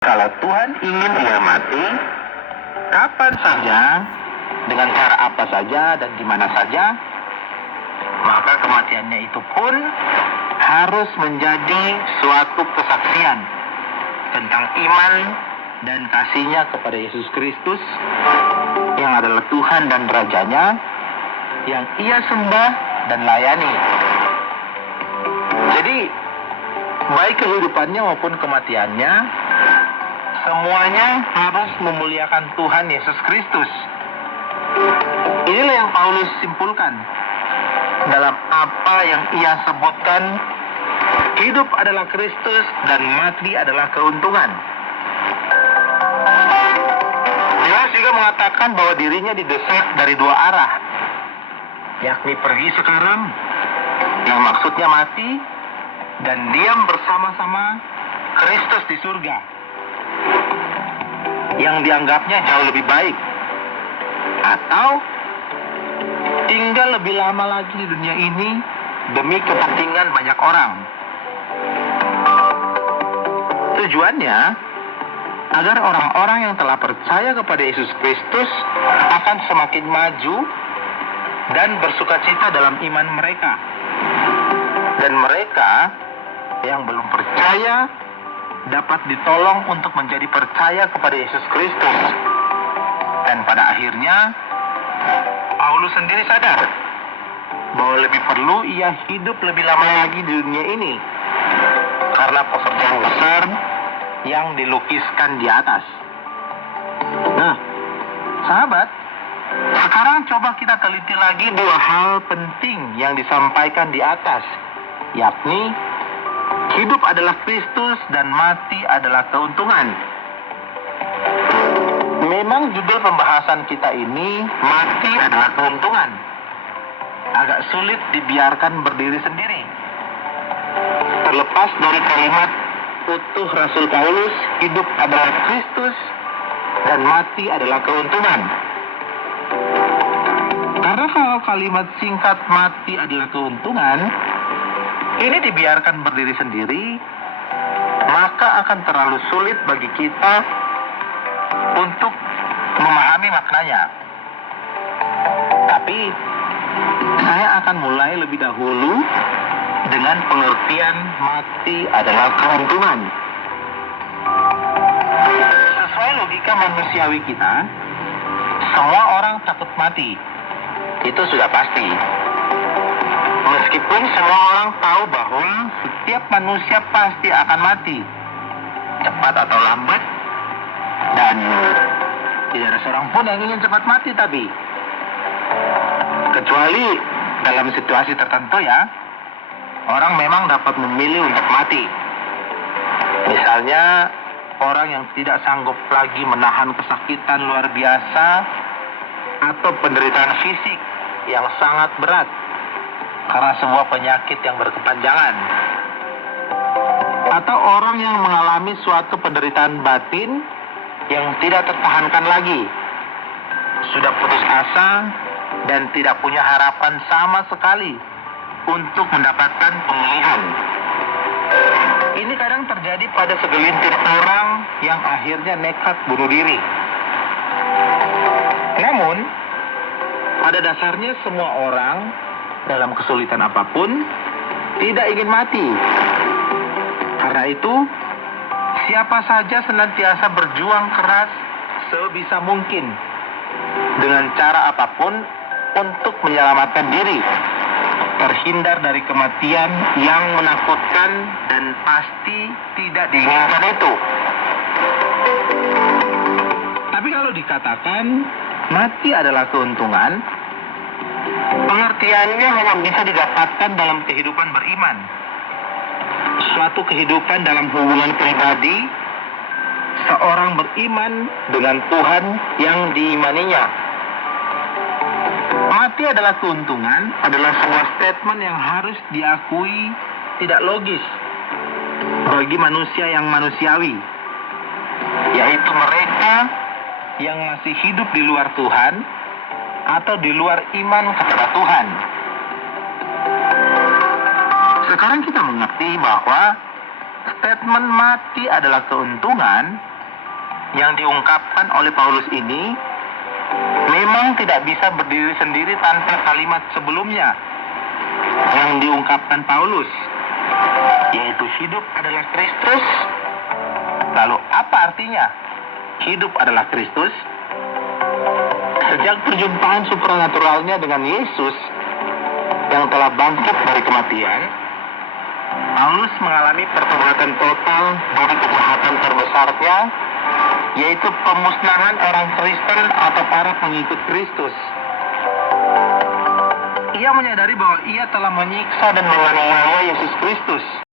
Kalau Tuhan ingin dia mati, kapan saja, dengan cara apa saja, dan di mana saja, maka kematiannya itu pun harus menjadi suatu kesaksian tentang iman dan kasihnya kepada Yesus Kristus yang adalah Tuhan dan Rajanya yang ia sembah dan layani. Jadi, baik kehidupannya maupun kematiannya, semuanya harus memuliakan Tuhan Yesus Kristus. Inilah yang Paulus simpulkan dalam apa yang ia sebutkan, hidup adalah Kristus dan mati adalah keuntungan. Dia juga mengatakan bahwa dirinya didesak dari dua arah, yakni pergi sekarang, yang maksudnya mati, dan diam bersama-sama Kristus di surga, yang dianggapnya jauh lebih baik, atau tinggal lebih lama lagi di dunia ini demi kepentingan banyak orang. Tujuannya agar orang-orang yang telah percaya kepada Yesus Kristus akan semakin maju dan bersukacita dalam iman mereka. Dan mereka yang belum percaya dapat ditolong untuk menjadi percaya kepada Yesus Kristus. Dan pada akhirnya Paulus sendiri sadar bahwa lebih perlu ia hidup lebih lama lagi di dunia ini karena pekerjaan besar yang dilukiskan di atas. Nah, sahabat, sekarang coba kita teliti lagi dua hal penting yang disampaikan di atas, yakni hidup adalah Kristus dan mati adalah keuntungan. Memang judul pembahasan kita ini, mati adalah keuntungan, agak sulit dibiarkan berdiri sendiri. Terlepas dari kalimat utuh Rasul Paulus, hidup adalah Kristus dan mati adalah keuntungan. Karena kalau kalimat singkat mati adalah keuntungan ini dibiarkan berdiri sendiri, maka akan terlalu sulit bagi kita untuk memahami maknanya. Tapi saya akan mulai lebih dahulu dengan pengertian mati adalah keuntungan. Sesuai logika manusiawi kita, semua orang takut mati. Itu sudah pasti. Meskipun semua orang tahu bahwa setiap manusia pasti akan mati, cepat atau lambat, dan tidak ada seorang pun yang ingin cepat mati, tapi kecuali dalam situasi tertentu ya, orang memang dapat memilih untuk mati. Misalnya orang yang tidak sanggup lagi menahan kesakitan luar biasa atau penderitaan fisik yang sangat berat karena sebuah penyakit yang berkepanjangan, atau orang yang mengalami suatu penderitaan batin yang tidak tertahankan lagi, sudah putus asa dan tidak punya harapan sama sekali untuk mendapatkan pemulihan. Ini kadang terjadi pada segelintir orang yang akhirnya nekat bunuh diri. Namun, pada dasarnya semua orang dalam kesulitan apapun tidak ingin mati. Karena itu, siapa saja senantiasa berjuang keras sebisa mungkin dengan cara apapun untuk menyelamatkan diri, terhindar dari kematian yang menakutkan dan pasti tidak diinginkan itu. Tapi kalau dikatakan mati adalah keuntungan, pengertiannya hanya bisa didapatkan dalam kehidupan beriman. Suatu kehidupan dalam hubungan pribadi, seorang beriman dengan Tuhan yang diimaninya. Mati adalah keuntungan adalah sebuah statement yang harus diakui tidak logis bagi manusia yang manusiawi, yaitu mereka yang masih hidup di luar Tuhan atau di luar iman kepada Tuhan. Sekarang kita mengerti bahwa statement mati adalah keuntungan yang diungkapkan oleh Paulus ini memang tidak bisa berdiri sendiri tanpa kalimat sebelumnya yang diungkapkan Paulus, yaitu hidup adalah Kristus. Lalu apa artinya hidup adalah Kristus? Sejak perjumpaan supranaturalnya dengan Yesus yang telah bangkit dari kematian, Paulus mengalami pertobatan total dari kejahatan terbesarnya, yaitu pemusnahan orang Kristen atau para pengikut Kristus. Ia menyadari bahwa ia telah menyiksa dan menganiaya Yesus Kristus.